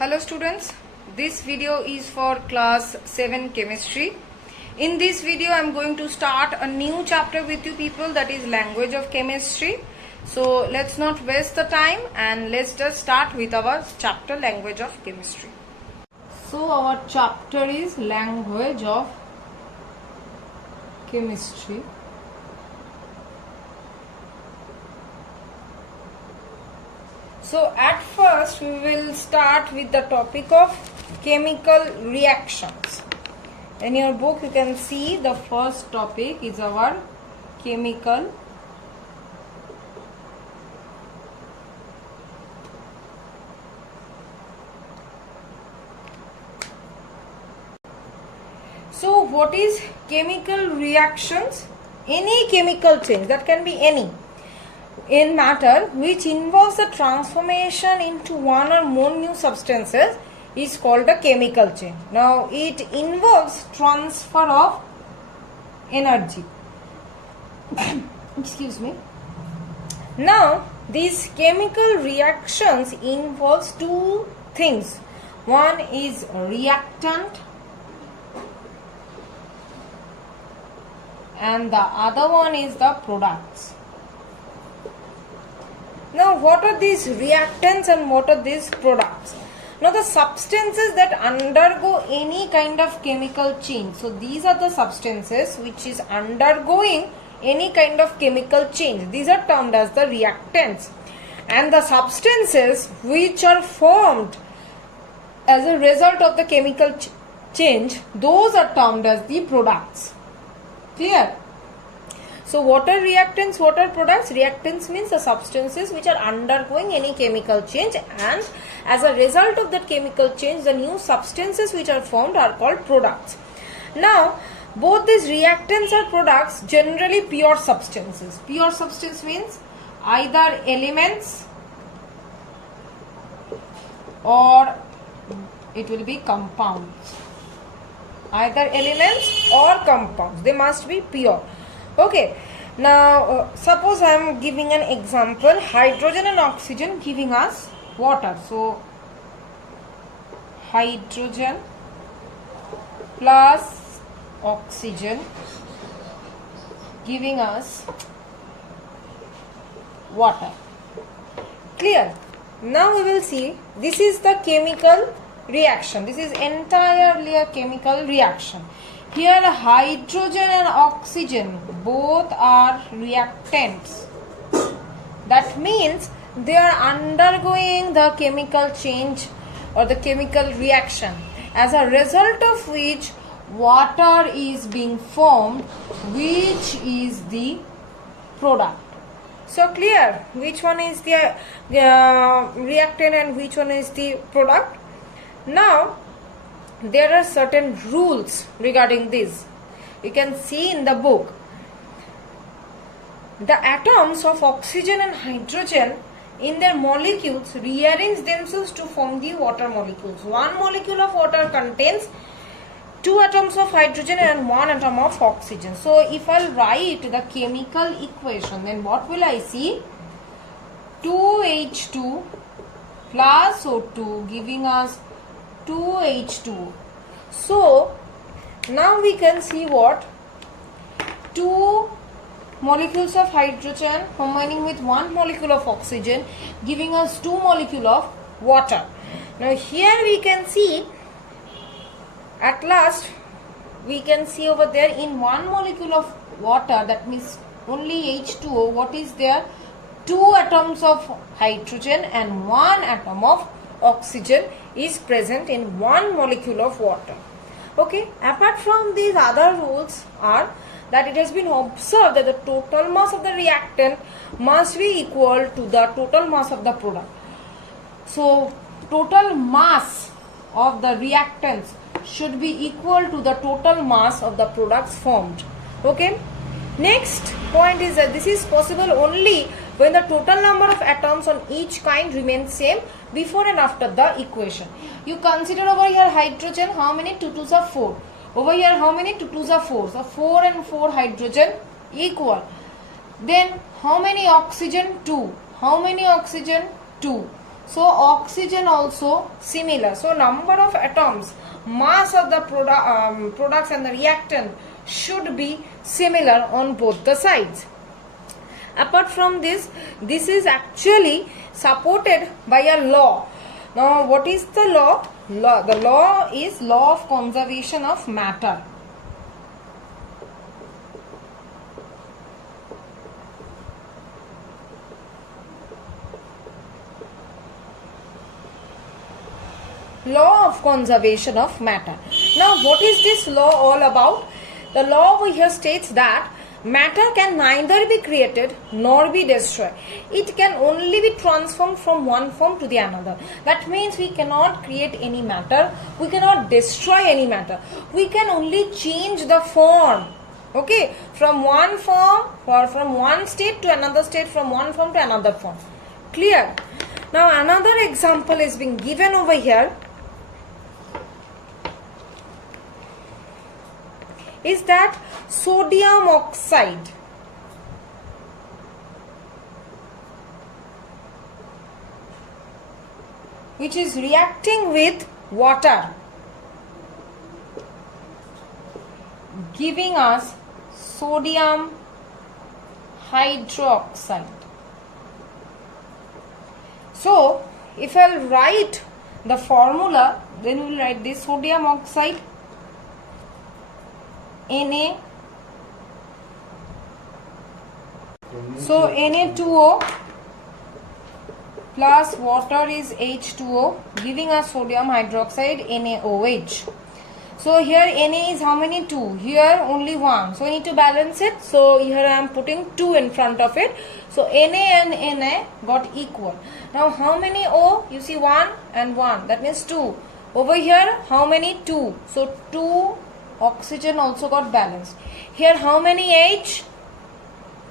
Hello students, this video is for class 7 chemistry. In this video I am going to start a new chapter with you people, that is language of chemistry. So let's not waste the time and let's just start with our chapter language of chemistry. So our chapter is language of chemistry. So at first we will start with the topic of chemical reactions. In your book you can see the first topic is our chemical So what is chemical reactions? Any chemical change, that can be any, in matter which involves the transformation into one or more new substances is called a chemical change. Now it involves transfer of energy. Excuse me. Now these chemical reactions involves two things. One is reactant and the other one is the products. Now what are these reactants and what are these products? Now the substances that undergo any kind of chemical change. So these are the substances which is undergoing any kind of chemical change. These are termed as the reactants. And the substances which are formed as a result of the chemical change, those are termed as the products. Clear? So what are reactants, what are products? Reactants means the substances which are undergoing any chemical change, and as a result of that chemical change the new substances which are formed are called products. Now both these reactants or products generally pure substances. Pure substance means either elements or it will be compounds. Either elements or compounds, they must be pure. Okay, now suppose I am giving an example, hydrogen and oxygen giving us water. So hydrogen plus oxygen giving us water. Clear? Now we will see, this is the chemical reaction. This is entirely a chemical reaction. Here hydrogen and oxygen both are reactants. That means they are undergoing the chemical change or the chemical reaction, as a result of which water is being formed, which is the product. So clear which one is the reactant and which one is the product? Now there are certain rules regarding this. You can see in the book. The atoms of oxygen and hydrogen in their molecules rearrange themselves to form the water molecules. One molecule of water contains two atoms of hydrogen and one atom of oxygen. So if I'll write the chemical equation, then what will I see? 2H2 plus O2 giving us 2H2. So now we can see what? Two molecules of hydrogen combining with one molecule of oxygen giving us two molecules of water. Now here we can see, at last we can see over there, in one molecule of water, that means only H2O, what is there? Two atoms of hydrogen and one atom of oxygen is present in one molecule of water. Okay, apart from these, other rules are that it has been observed that the total mass of the reactant must be equal to the total mass of the product. So total mass of the reactants should be equal to the total mass of the products formed. Okay, next point is that this is possible only when the total number of atoms on each kind remains same before and after the equation. You consider over here hydrogen, how many? 2 2s are 4. Over here how many? 2 2s are 4. So 4 and 4 hydrogen equal. Then how many oxygen? 2. How many oxygen? 2. So oxygen also similar. So number of atoms, mass of the products and the reactant should be similar on both the sides. Apart from this, this is actually supported by a law. Now what is the law? The law is law of conservation of matter. Law of conservation of matter. Now what is this law all about? The law over here states that matter can neither be created nor be destroyed. It can only be transformed from one form to the another. That means we cannot create any matter, we cannot destroy any matter. We can only change the form. Okay, from one form or from one state to another state, from one form to another form. Clear? Now another example is being given over here. Is that sodium oxide, which is reacting with water, giving us sodium hydroxide. So if I'll write the formula, then we'll write this sodium oxide Na. So Na2O plus water is H2O, giving us sodium hydroxide NaOH. So here Na is how many? 2. Here only 1. So I need to balance it. So here I am putting 2 in front of it. So Na and Na got equal. Now how many O? You see 1 and 1. That means 2. Over here how many? 2. So 2. Oxygen also got balanced. Here how many H?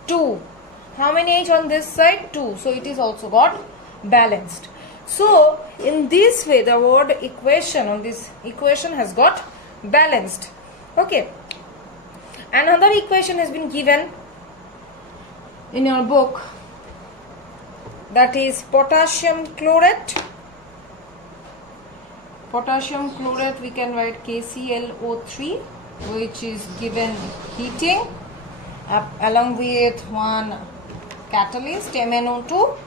2. How many H on this side? 2. So it is also got balanced. So in this way the word equation on this equation has got balanced. Okay. Another equation has been given in your book, that is potassium chlorate. Potassium chlorate, we can write KClO3, which is given heating along with one catalyst MnO2.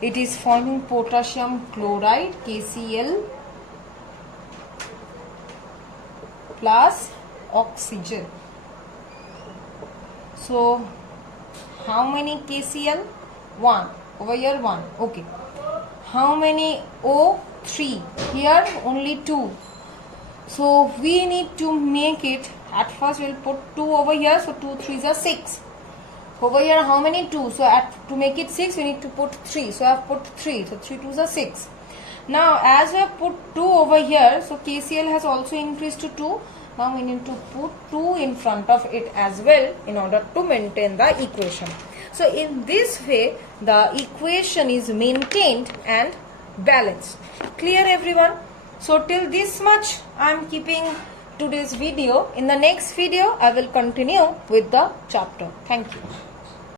It is forming potassium chloride KCl plus oxygen. So how many KCl? 1. Over here 1. Okay. How many O? 3. Here only 2. So we need to make it, at first we'll put 2 over here. So 2 3s are 6. Over here how many? 2. So to make it 6 we need to put 3. So I have put 3. So 3 2s are 6. Now as we have put 2 over here, so KCl has also increased to 2. Now we need to put 2 in front of it as well in order to maintain the equation. So in this way the equation is maintained and balanced. Clear everyone? So till this much I am keeping today's video. In the next video I will continue with the chapter. Thank you.